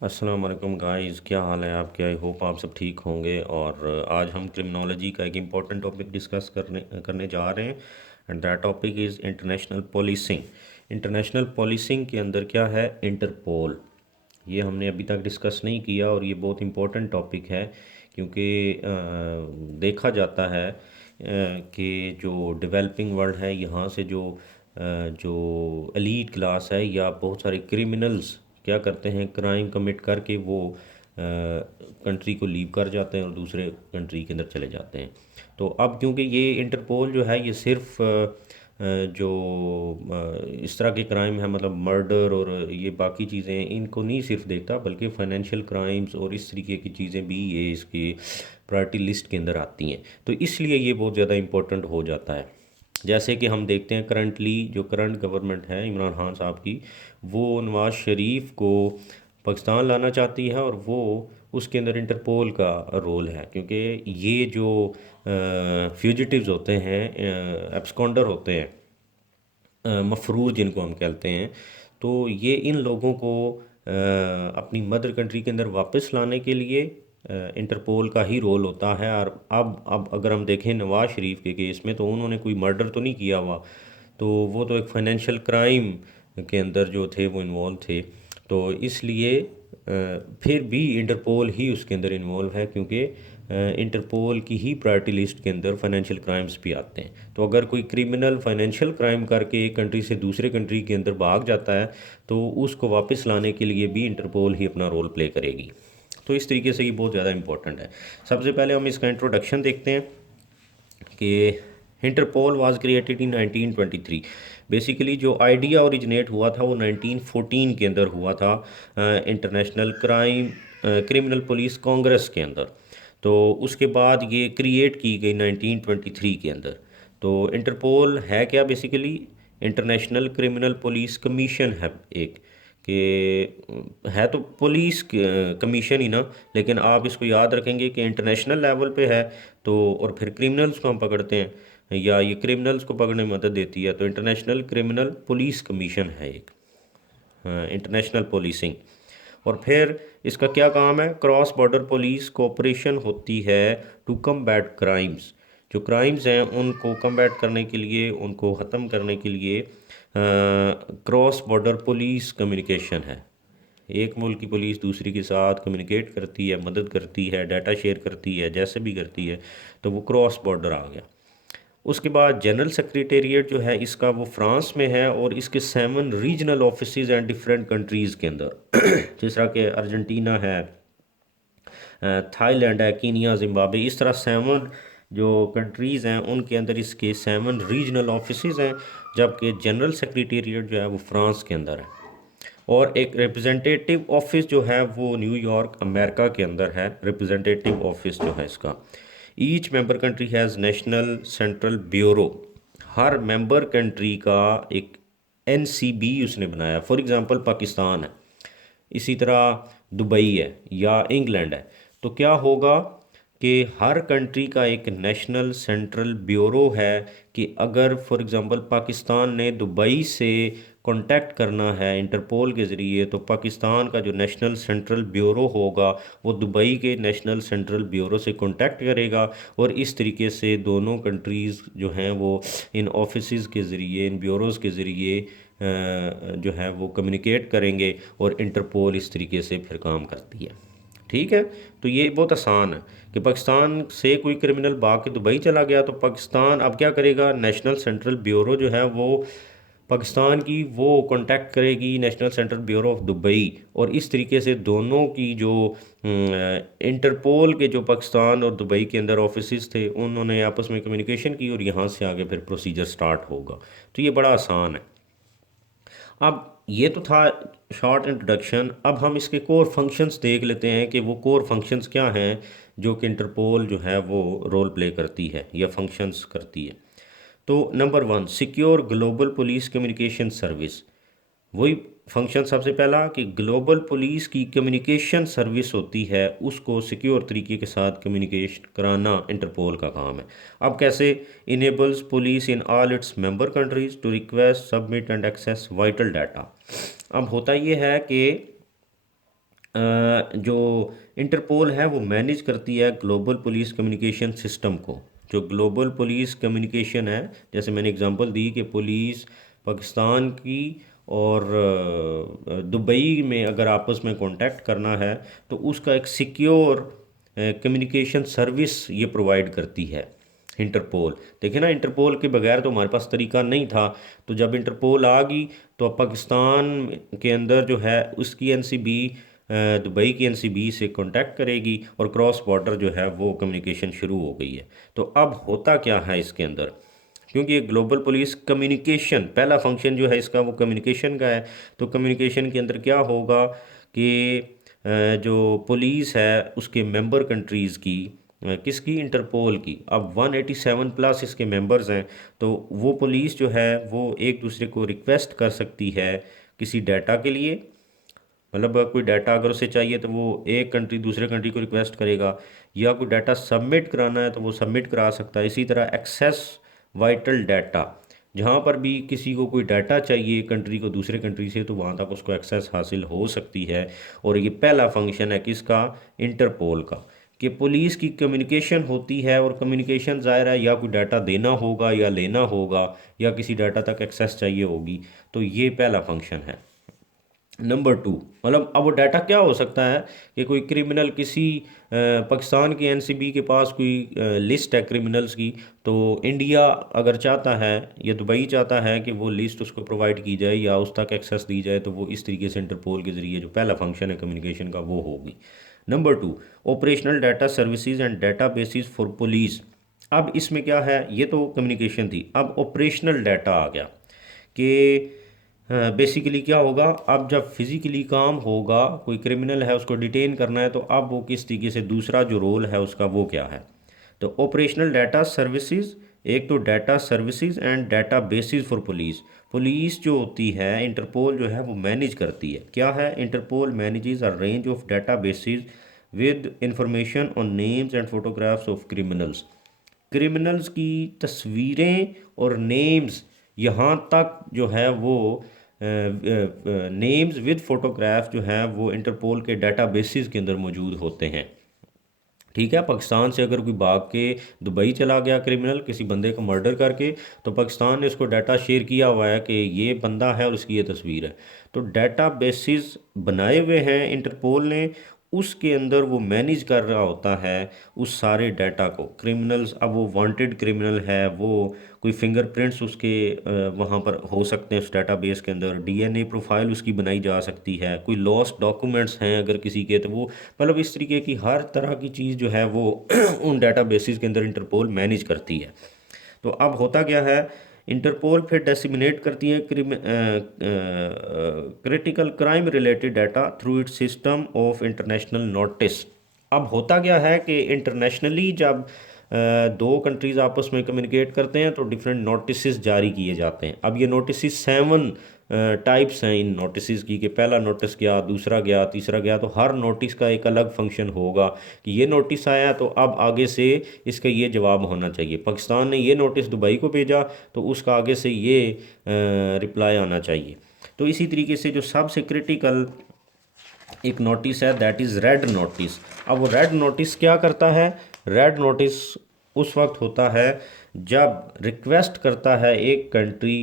अस्सलाम वालेकुम गाइस, क्या हाल है आपके। आई होप आप सब ठीक होंगे। और आज हम क्रिमिनोलॉजी का एक इम्पॉर्टेंट टॉपिक डिस्कस करने करने जा रहे हैं and that topic is international policing. International policing के अंदर क्या है, इंटरपोल। ये हमने अभी तक डिस्कस नहीं किया और ये बहुत इम्पोर्टेंट टॉपिक है क्योंकि देखा जाता है कि जो डेवलपिंग वर्ल्ड है यहाँ से जो एलीट क्लास है या बहुत सारे क्रिमिनल्स क्या करते हैं, क्राइम कमिट करके वो कंट्री को लीव कर जाते हैं और दूसरे कंट्री के अंदर चले जाते हैं। तो अब क्योंकि ये इंटरपोल जो है ये सिर्फ जो इस तरह के क्राइम है, मतलब मर्डर और ये बाकी चीज़ें, इनको नहीं सिर्फ देखता बल्कि फाइनेंशियल क्राइम्स और इस तरीके की चीज़ें भी ये इसकी प्रायोरिटी लिस्ट के अंदर आती हैं। तो इसलिए ये बहुत ज़्यादा इम्पोर्टेंट हो जाता है। जैसे कि हम देखते हैं करंटली जो करंट गवर्नमेंट है इमरान खान साहब की, वो नवाज़ शरीफ को पाकिस्तान लाना चाहती है और वो उसके अंदर इंटरपोल का रोल है क्योंकि ये जो फ्यूजिटिव्स होते हैं, एब्सकॉन्डर होते हैं, मफरूर जिनको हम कहते हैं, तो ये इन लोगों को अपनी मदर कंट्री के अंदर वापस लाने के लिए इंटरपोल का ही रोल होता है। और अब अगर हम देखें नवाज़ शरीफ के केस में, तो उन्होंने कोई मर्डर तो नहीं किया हुआ, तो वो तो एक फाइनेंशियल क्राइम के अंदर जो थे वो इन्वॉल्व थे। तो इसलिए फिर भी इंटरपोल ही उसके अंदर इन्वॉल्व है क्योंकि इंटरपोल की ही प्रायोरिटी लिस्ट के अंदर फाइनेंशियल क्राइम्स भी आते हैं। तो अगर कोई क्रिमिनल फाइनेंशियल क्राइम करके एक कंट्री से दूसरे कंट्री के अंदर भाग जाता है तो उसको वापस लाने के लिए भी इंटरपोल ही अपना रोल प्ले करेगी। तो इस तरीके से ये बहुत ज़्यादा इंपॉर्टेंट है। सबसे पहले हम इसका इंट्रोडक्शन देखते हैं कि Interpol was created in 1923। Basically जो आइडिया ओरिजिनेट हुआ था वो 1914 के अंदर हुआ था, इंटरनेशनल क्रिमिनल पुलिस कांग्रेस के अंदर। तो उसके बाद ये क्रिएट की गई 1923 के अंदर। तो इंटरपोल है क्या, basically international criminal police commission है एक, कि है तो पुलिस कमीशन ही ना, लेकिन आप इसको याद रखेंगे कि इंटरनेशनल लेवल पे है। तो और फिर क्रिमिनल्स को हम पकड़ते हैं या ये क्रिमिनल्स को पकड़ने में मदद देती है, तो इंटरनेशनल क्रिमिनल पुलिस कमीशन है एक, इंटरनेशनल पुलिसिंग। और फिर इसका क्या काम है, क्रॉस बॉर्डर पुलिस कोऑपरेशन होती है टू कम्बैट क्राइम्स। जो क्राइम्स हैं उनको कम्बैट करने के लिए, उनको ख़त्म करने के लिए क्रॉस बॉर्डर पुलिस कम्युनिकेशन है। एक मुल्क की पुलिस दूसरी के साथ कम्युनिकेट करती है, मदद करती है, डाटा शेयर करती है, जैसे भी करती है। तो वो क्रॉस बॉर्डर आ गया। उसके बाद जनरल सेक्रेटेरिएट जो है इसका वो फ्रांस में है और इसके 7 रीजनल ऑफिसेज हैं डिफरेंट कंट्रीज़ के अंदर जिस तरह के अर्जेंटीना है, थाईलैंड है, कीनिया, जिम्बाब्वे, इस तरह 7 जो कंट्रीज़ हैं उनके अंदर इसके 7 रीजनल ऑफिसेज हैं। जबकि जनरल सेक्रेटेरिएट जो है वो फ्रांस के अंदर है। और एक रिप्रेजेंटेटिव ऑफिस जो है वो न्यूयॉर्क अमेरिका के अंदर है, रिप्रेजेंटेटिव ऑफिस जो है इसका। Each member country has national central bureau. Her member country का एक एनसीबी उसने बनाया। फॉर एग्जांपल पाकिस्तान है, इसी तरह दुबई है या इंग्लैंड है। तो क्या होगा कि हर कंट्री का एक नेशनल सेंट्रल ब्यूरो है कि अगर फॉर एग्जांपल पाकिस्तान ने दुबई से कांटेक्ट करना है इंटरपोल के ज़रिए, तो पाकिस्तान का जो नेशनल सेंट्रल ब्यूरो होगा वो दुबई के नेशनल सेंट्रल ब्यूरो से कांटेक्ट करेगा। और इस तरीके से दोनों कंट्रीज़ जो हैं वो इन ऑफिसेज़ के ज़रिए, इन ब्यूरोज़ के ज़रिए जो है वो कम्युनिकेट करेंगे और इंटरपोल इस तरीके से फिर काम करती है। ठीक है। तो ये बहुत आसान है कि पाकिस्तान से कोई क्रिमिनल भाग के दुबई चला गया तो पाकिस्तान अब क्या करेगा, नेशनल सेंट्रल ब्यूरो जो है वो पाकिस्तान की वो कांटेक्ट करेगी national central bureau of Dubai. और इस तरीके से दोनों की जो इंटरपोल के जो पाकिस्तान और दुबई के अंदर ऑफिसेज थे उन्होंने आपस में कम्युनिकेशन की और यहाँ से आगे फिर प्रोसीजर स्टार्ट होगा। तो ये बड़ा आसान है। अब ये तो था शॉर्ट इंट्रोडक्शन। अब हम इसके कोर फंक्शंस देख लेते हैं कि वो कोर फंक्शंस क्या हैं जो कि इंटरपोल जो है वो रोल प्ले करती है या फंक्शंस करती है। तो number 1, secure global police communication service. वही फंक्शन सबसे पहला कि ग्लोबल पुलिस की कम्युनिकेशन सर्विस होती है, उसको सिक्योर तरीके के साथ कम्युनिकेशन कराना इंटरपोल का काम है। अब कैसे, enables police in all its member countries to request submit and access vital data. अब होता ये है कि जो इंटरपोल है वो मैनेज करती है ग्लोबल पुलिस कम्युनिकेशन सिस्टम को। जो ग्लोबल पुलिस कम्युनिकेशन है, जैसे मैंने एग्जांपल दी कि पुलिस पाकिस्तान की और दुबई में अगर आपस में कांटेक्ट करना है तो उसका एक सिक्योर कम्युनिकेशन सर्विस ये प्रोवाइड करती है इंटरपोल। देखिए ना, इंटरपोल के बगैर तो हमारे पास तरीका नहीं था। तो जब इंटरपोल आ गई तो अब पाकिस्तान के अंदर जो है उसकी एनसीबी दुबई की एनसीबी से कांटेक्ट करेगी और क्रॉस बॉर्डर जो है वो कम्युनिकेशन शुरू हो गई है। तो अब होता क्या है इसके अंदर, क्योंकि ये ग्लोबल पुलिस कम्युनिकेशन पहला फंक्शन जो है इसका वो कम्युनिकेशन का है। तो कम्युनिकेशन के अंदर क्या होगा कि जो पुलिस है उसके मेंबर कंट्रीज़ की, किसकी, इंटरपोल की, अब 187 प्लस इसके मेंबर्स हैं। तो वो पुलिस जो है वो एक दूसरे को रिक्वेस्ट कर सकती है किसी डाटा के लिए। मतलब कोई डाटा अगर उसे चाहिए तो वो एक कंट्री दूसरे कंट्री को रिक्वेस्ट करेगा, या कोई डाटा सबमिट कराना है तो वो सबमिट करा सकता है। इसी तरह एक्सेस वाइटल डाटा, जहाँ पर भी किसी को कोई डाटा चाहिए कंट्री को दूसरे कंट्री से, तो वहाँ तक उसको एक्सेस हासिल हो सकती है। और ये पहला फंक्शन है किसका, इंटरपोल का, कि पुलिस की कम्युनिकेशन होती है। और कम्युनिकेशन ज़ाहिर है या कोई डाटा देना होगा या लेना होगा या किसी डाटा तक एक्सेस चाहिए होगी। तो ये पहला फंक्शन है। नंबर टू, मतलब अब वो डाटा क्या हो सकता है कि कोई क्रिमिनल किसी पाकिस्तान की एनसीबी के पास कोई लिस्ट है क्रिमिनल्स की, तो इंडिया अगर चाहता है या दुबई चाहता है कि वो लिस्ट उसको प्रोवाइड की जाए या उस तक एक्सेस दी जाए, तो वो इस तरीके से इंटरपोल के ज़रिए जो पहला फंक्शन है कम्युनिकेशन का वो होगी। Number two, operational data services and data basis for police. अब इसमें क्या है, ये तो कम्युनिकेशन थी, अब ऑपरेशनल डाटा आ गया कि बेसिकली क्या होगा, अब जब फिज़िकली काम होगा, कोई क्रिमिनल है उसको डिटेन करना है, तो अब वो किस तरीके से दूसरा जो रोल है उसका वो क्या है। तो ऑपरेशनल डाटा सर्विसेज, एक तो data services and data basis for police. Police जो होती है, इंटरपोल जो है वो मैनेज करती है, क्या है, Interpol manages a range of data basis with information on names and photographs of criminals. Criminals की तस्वीरें और नेम्स, यहाँ तक जो है वो नेम्स विद फोटोग्राफ जो है वो इंटरपोल के डाटाबेसेस के अंदर मौजूद होते हैं। ठीक है, पाकिस्तान से अगर कोई भाग के दुबई चला गया क्रिमिनल किसी बंदे को मर्डर करके, तो पाकिस्तान ने उसको डाटा शेयर किया हुआ है कि ये बंदा है और उसकी ये तस्वीर है। तो डाटा बेसिस बनाए हुए हैं इंटरपोल ने, उसके अंदर वो मैनेज कर रहा होता है उस सारे डाटा को। क्रिमिनल्स, अब वो वांटेड क्रिमिनल है, वो कोई फिंगरप्रिंट्स उसके वहाँ पर हो सकते हैं उस डाटाबेस के अंदर, डीएनए प्रोफाइल उसकी बनाई जा सकती है, कोई लॉस्ट डॉक्यूमेंट्स हैं अगर किसी के, तो वो मतलब इस तरीके की हर तरह की चीज़ जो है वो उन डाटाबेसेस के अंदर इंटरपोल मैनेज करती है। तो अब होता क्या है, इंटरपोल फिर डेसिमिनेट करती है critical crime related data through it's system of international notice. अब होता क्या है कि इंटरनेशनली जब दो कंट्रीज़ आपस में कम्युनिकेट करते हैं तो डिफरेंट नोटिस जारी किए जाते हैं। अब ये नोटिस 7 टाइप्स हैं इन नोटिस की, कि पहला नोटिस गया, दूसरा गया, तीसरा गया। तो हर नोटिस का एक अलग फंक्शन होगा कि ये नोटिस आया तो अब आगे से इसका ये जवाब होना चाहिए। पाकिस्तान ने ये नोटिस दुबई को भेजा तो उसका आगे से ये रिप्लाई आना चाहिए। तो इसी तरीके से जो सबसे क्रिटिकल एक नोटिस है दैट इज़ रेड नोटिस। अब वो रेड नोटिस क्या करता है, रेड नोटिस उस वक्त होता है जब रिक्वेस्ट करता है एक कंट्री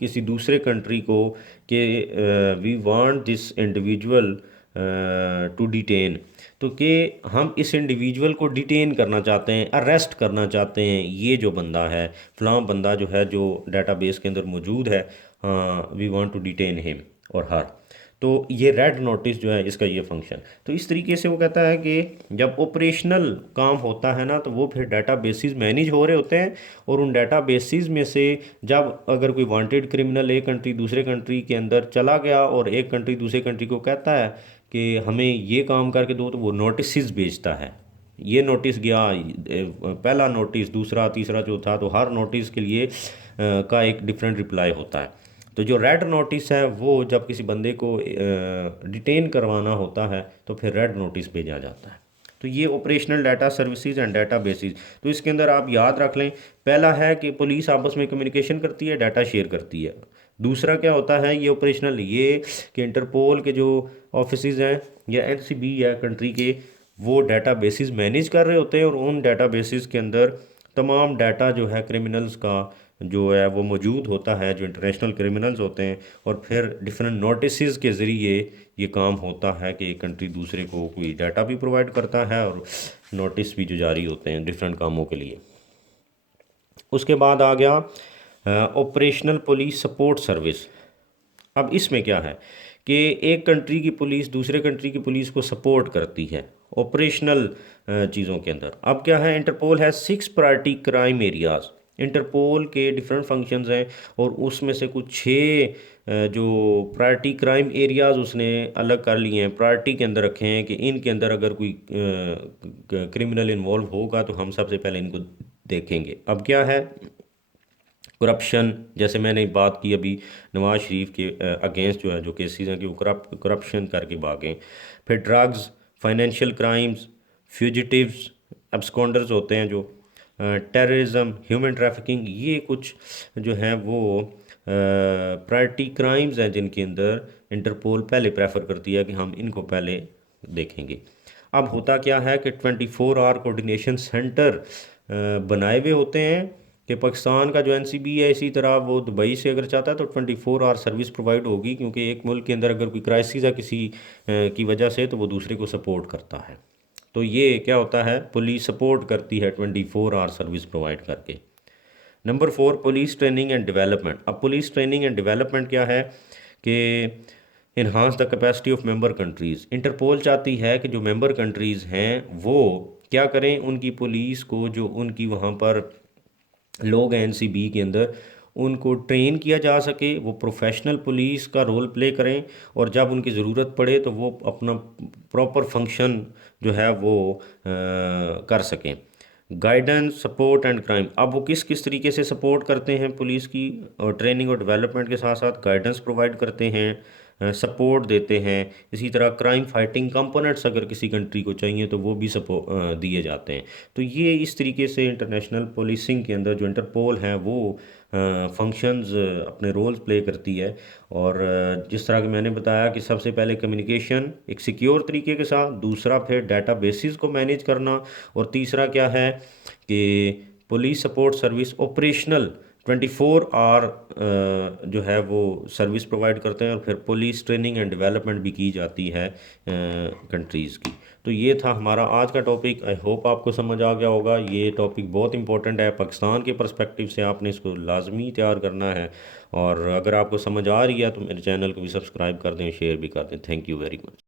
किसी दूसरे कंट्री को कि we want this individual to detain, तो कि हम इस इंडिविजुअल को डिटेन करना चाहते हैं, अरेस्ट करना चाहते हैं, ये जो बंदा है फलां बंदा जो है जो डाटाबेस के अंदर मौजूद है, हाँ we want to detain him और हर। तो ये रेड नोटिस जो है इसका ये फंक्शन। तो इस तरीके से वो कहता है कि जब ऑपरेशनल काम होता है ना, तो वो फिर डाटा बेसिस मैनेज हो रहे होते हैं, और उन डाटा बेसिस में से जब अगर कोई वांटेड क्रिमिनल एक कंट्री दूसरे कंट्री के अंदर चला गया और एक कंट्री दूसरे कंट्री को कहता है कि हमें ये काम करके दो, तो वो नोटिस भेजता है। ये नोटिस गया, पहला नोटिस, दूसरा, तीसरा, चौथा, तो हर नोटिस के लिए का एक डिफरेंट रिप्लाई होता है। तो जो रेड नोटिस है वो जब किसी बंदे को डिटेन करवाना होता है तो फिर रेड नोटिस भेजा जाता है। तो ये operational data services and data basis. तो इसके अंदर आप याद रख लें, पहला है कि पुलिस आपस में कम्युनिकेशन करती है, डाटा शेयर करती है। दूसरा क्या होता है, ये ऑपरेशनल, ये कि इंटरपोल के जो ऑफिसेज हैं या एनसीबी या कंट्री के वो डाटा बेसिस मैनेज कर रहे होते हैं, और उन डाटा बेसिस के अंदर तमाम डाटा जो है क्रिमिनल्स का जो है वो मौजूद होता है, जो इंटरनेशनल क्रिमिनल्स होते हैं। और फिर डिफरेंट नोटिस के ज़रिए ये काम होता है कि एक कंट्री दूसरे को कोई डाटा भी प्रोवाइड करता है और नोटिस भी जो जारी होते हैं डिफरेंट कामों के लिए। उसके बाद आ गया ऑपरेशनल पुलिस सपोर्ट सर्विस। अब इसमें क्या है कि एक कंट्री की पुलिस दूसरे कंट्री की पुलिस को सपोर्ट करती है ऑपरेशनल चीज़ों के अंदर। अब क्या है, इंटरपोल है 6 प्रायोरिटी क्राइम एरियाज़। इंटरपोल के डिफरेंट फंक्शंस हैं और उसमें से कुछ 6 जो प्रायोरिटी क्राइम एरियाज़ उसने अलग कर लिए हैं, प्रायोरिटी के अंदर रखे हैं कि इनके अंदर अगर कोई क्रिमिनल इन्वॉल्व होगा तो हम सबसे पहले इनको देखेंगे। अब क्या है, करप्शन, जैसे मैंने बात की अभी नवाज शरीफ के अगेंस्ट जो है जो केसेस हैं कि वो करप्शन करके भागें। फिर ड्रग्स, फाइनेंशियल क्राइम्स, फ्यूजिटिव्स, एब्सकॉन्डर्स होते हैं जो, टेररिज्म, ह्यूमन ट्रैफिकिंग, ये कुछ जो हैं वो प्रायोरिटी क्राइम्स हैं जिनके अंदर इंटरपोल पहले प्रेफर करती है कि हम इनको पहले देखेंगे। अब होता क्या है कि 24 आवर कोऑर्डिनेशन सेंटर बनाए हुए होते हैं कि पाकिस्तान का जो एनसीबी है इसी तरह वो दुबई से अगर चाहता है तो 24 आवर सर्विस प्रोवाइड होगी, क्योंकि एक मुल्क के अंदर अगर कोई क्राइसिस है किसी की वजह से तो वो दूसरे को सपोर्ट करता है। तो ये क्या होता है, पुलिस सपोर्ट करती है 24 आवर सर्विस प्रोवाइड करके। नंबर 4, पुलिस ट्रेनिंग एंड डेवलपमेंट। अब पुलिस ट्रेनिंग एंड डेवलपमेंट क्या है कि enhance the capacity of member countries. Interpol चाहती है कि जो मेंबर कंट्रीज़ हैं वो क्या करें, उनकी पुलिस को जो उनकी वहाँ पर लोग हैं एनसीबी के अंदर उनको ट्रेन किया जा सके, वो प्रोफेशनल पुलिस का रोल प्ले करें, और जब उनकी ज़रूरत पड़े तो वो अपना प्रॉपर फंक्शन जो है वो कर सकें। Guidance, support and crime. अब वो किस किस तरीके से सपोर्ट करते हैं पुलिस की, और ट्रेनिंग और डेवलपमेंट के साथ साथ गाइडेंस प्रोवाइड करते हैं, सपोर्ट देते हैं। इसी तरह क्राइम फाइटिंग कंपोनेंट्स अगर किसी कंट्री को चाहिए तो वो भी सपोर्ट दिए जाते हैं। तो ये इस तरीके से इंटरनेशनल पुलिसिंग के अंदर जो इंटरपोल है वो फंक्शंस अपने रोल्स प्ले करती है। और जिस तरह कि मैंने बताया कि सबसे पहले कम्युनिकेशन एक सिक्योर तरीके के साथ, दूसरा फिर डाटा बेसिस को मैनेज करना, और तीसरा क्या है कि police support service operational 24 hour जो है वो सर्विस प्रोवाइड करते हैं, और फिर पुलिस ट्रेनिंग एंड डेवलपमेंट भी की जाती है कंट्रीज़ की। तो ये था हमारा आज का टॉपिक। आई होप आपको समझ आ गया होगा। ये टॉपिक बहुत इंपॉर्टेंट है, पाकिस्तान के पर्सपेक्टिव से आपने इसको लाजमी तैयार करना है। और अगर आपको समझ आ रही है तो मेरे चैनल को भी सब्सक्राइब कर दें, शेयर भी कर दें। Thank you very much.